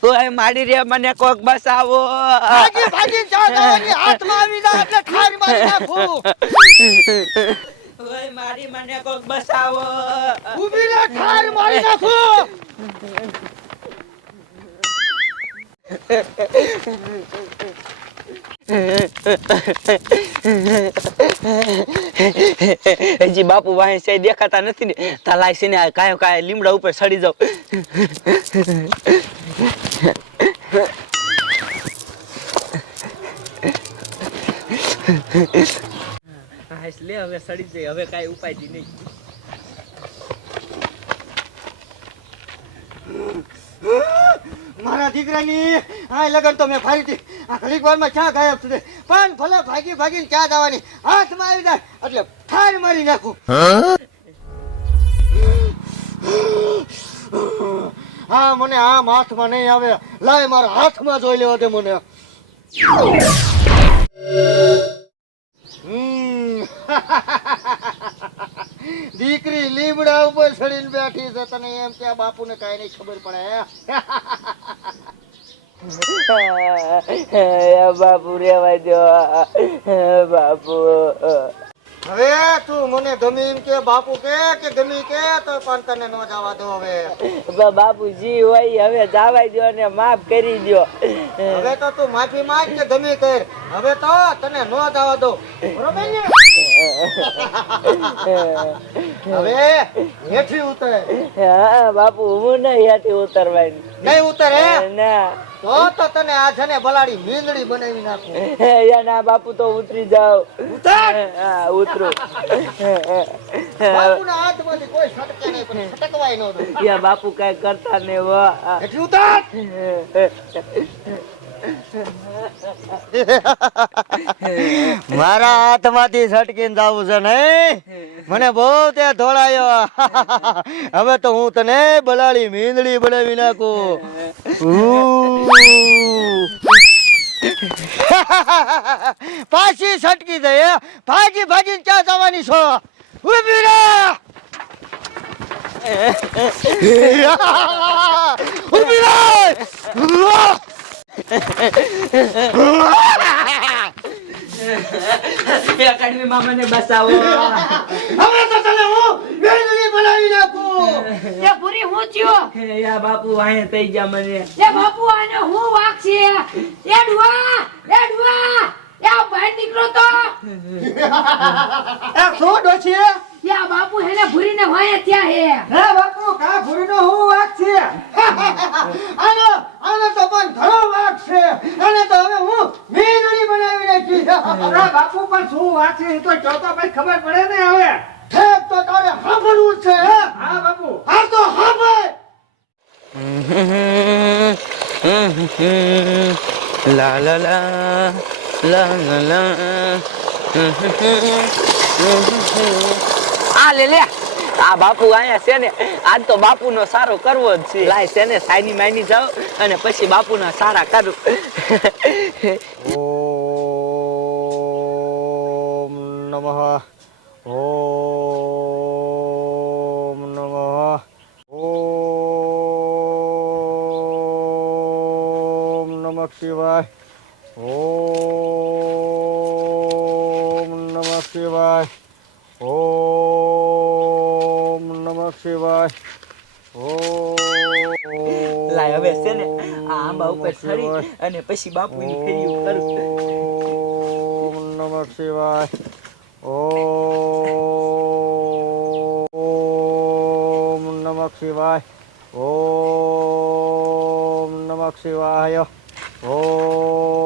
કોઈ માડી રે મને કોક બસાવો. ભાગી ભાગી જવાની હાથમાં આવી જાય એટલે ઠાર મારી નાખું. ઓય મારી મને કોક બસાવો. ઊભી રે ઠાર મારી નાખું. હજી બાપુ વાહે છે દેખાતા નથી ને. તલાય છે ને આ કાયો કાય લીમડા ઉપર સડી જાવ લે હવે સડી જાય હવે કાંઈ ઉપાય નહીં. મારા દીકરાની આ લગન તો મેં ફાડી હતી. આ ઘડીક વારમાં ક્યાં ગાયબ થઈ પણ ભલે ભાગી ભાગીને ક્યાં જવાની? હાથમાં આવી જાય, એટલે ફાર મારી નાખું. હા મને આમ હાથમાં નહીં આવે. લાય મારા હાથમાં જોઈ લેવા દે મને. હમ. દીકરી લીમડા ઉપર ચડીને બેઠી છે. તને એમ કે બાપુને કાંઈ નહીં ખબર પડે બાપુ રેવાય દો. બાપુ. હવે તું મને ગમી એમ કે બાપુ કે કે ગમી કે તો પણ તને નો જવા દો હવે. બાપુ બાપુજી હોય હવે જાવાય દો ને માફ કરી દો. હવે તો તું માફી માંગ કે ગમી કર હવે તો તને નો જવા દો. બરોબર ને? હવે હેઠી ઉતરે. હા બાપુ હું નહીં હેઠી ઉતરવાની. નહીં ઉતરે? ના. તો તો તને આ છે ને બલાડી મીંદડી બનાવી નાખું. યા ના બાપુ તો ઉતરી જાવ ઉતર! હા ઉતરો. બાપુના હાથમાંથી કોઈ છટકે નહીં પણ છટકવાય ન યા બાપુ કાઈ કરતા ને વા હેઠી ઉતર! મારા હાથમાંથી છટકીને જાવું છે ને? મને બહુ તે ધોળાયો. હવે તો હું તને બલાડી મીંદડી બનાવી નાખું. પાછી છટકી જાય ભાજી ભાજી ચા જવાની છો? ઊભી રહે. એકેડમી માં મને બસાવો. હવે તો તને હું મીંદડી બનાવી નાખું. એ પૂરી હું થયો? યા બાપુ વાહે થઈ જા મને. એ બાપુ આને હું વાક છે એ ડુઆ એ ડુઆ એ બહાર ભાઈ નીકળો તો. એ શું ડોશી યા બાપુ હેને ભૂરીને વાય ત્યાં હે. હે બાપુ કા ભૂરીનો હું વાક છે? આનો આનો તો પણ ઘણો વાક છે. અને તો હવે હું મીંદડી બનાવી નાખી અરે બાપુ પણ શું વાત છે એ તો જો ભાઈ ખબર પડે ને હવે. ઠેક તો તારે હાંભળવું છે હે? હા બાપુ. હા તો હાંભળ લા લા લા. આ લે લે. આ બાપુ અહીંયા છે ને આજ તો બાપુનો સારો કરવો જ છે. લાય છે ને સાઈની માની જાવ અને પછી બાપુના સારા કરું. ઓમ નમઃ. ઓમ નમઃ. ઓમ નમઃ શિવાય. ઓમ નમઃ શિવાય. ઓમ નમઃ શિવાય. ઓમ લાય હવે છે ને આ આંબા ઉપર ચડી અને પછી બાપુની ફેરી કરું ઓમ નમઃ શિવાય. ઓમ નમઃ શિવાય. ઓમ નમઃ શિવાય. ઓમ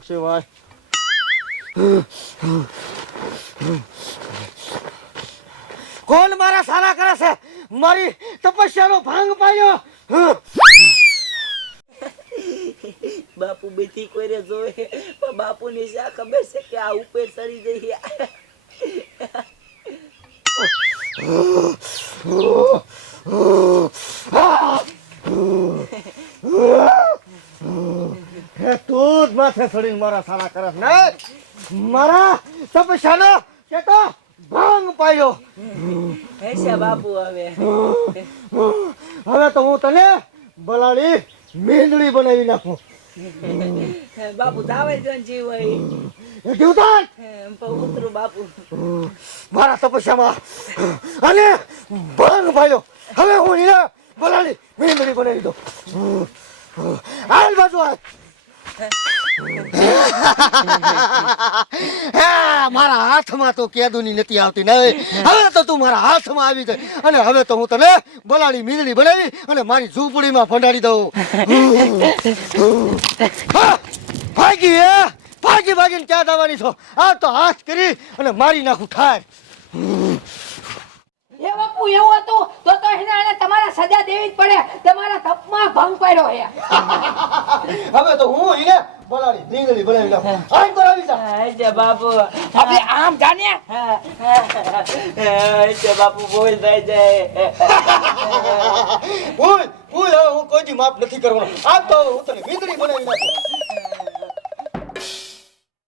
નમઃ શિવાય કોણ મારા સારા કરે છે? મારી તપસ્યાનો ભાંગ પાડ્યો. બાપુ કોઈ કોઈને જોવે પણ બાપુની શા ખબર છે કે આ ઉપર ચડી જઈએ? હે તું જ માથે ચડીને મારા સારા કરસ ને મારા તપસ્યાનો કે તો ભંગ પાડ્યો. હશે બાપુ હવે. હવે તો હું તને બલાડી મેંદડી બનાવી નાખું. બાપુ ધાવે જો જીવ હોય એ જીવતા પણ ઉતરું બાપુ. મારા તપસ્યામાં અને ભંગ પાડ્યો. હવે હું એને બલાડી મેંદડી બનાવી દઉં. હાલ બાજુ હાલ. હા, મારા હાથમાં તો કેદુની નથી આવતી ને. હવે તો તું મારા હાથમાં આવી ગઈ અને હવે તો હું તને બલાડી મીંદડી બનાવી અને મારી ઝૂંપડીમાં ફંડાડી દઉં. ભાગી, હે? ભાગી, ભાગીને ક્યાં દાવાની છો? આ તો હાથ કરી અને મારી નાખું ઠાર. એ બાપુ, એવું હતું તો તો એને આને તમારા સજા દેવી જ પડે. તમારા તપમાં ભંગ પડ્યો હે હવે તો હું એને બોલાડી મીંદડી બનાવી નાખું. આઈ તો આવી જા હશે બાપુ. આપણે આમ જાને હશે બાપુ બોલ થઈ જાય ભૂલ ભૂલ હું કોઈ દી માફ નથી કરવાનો. આ તો હું તને મીંદડી બનાવી નાખું.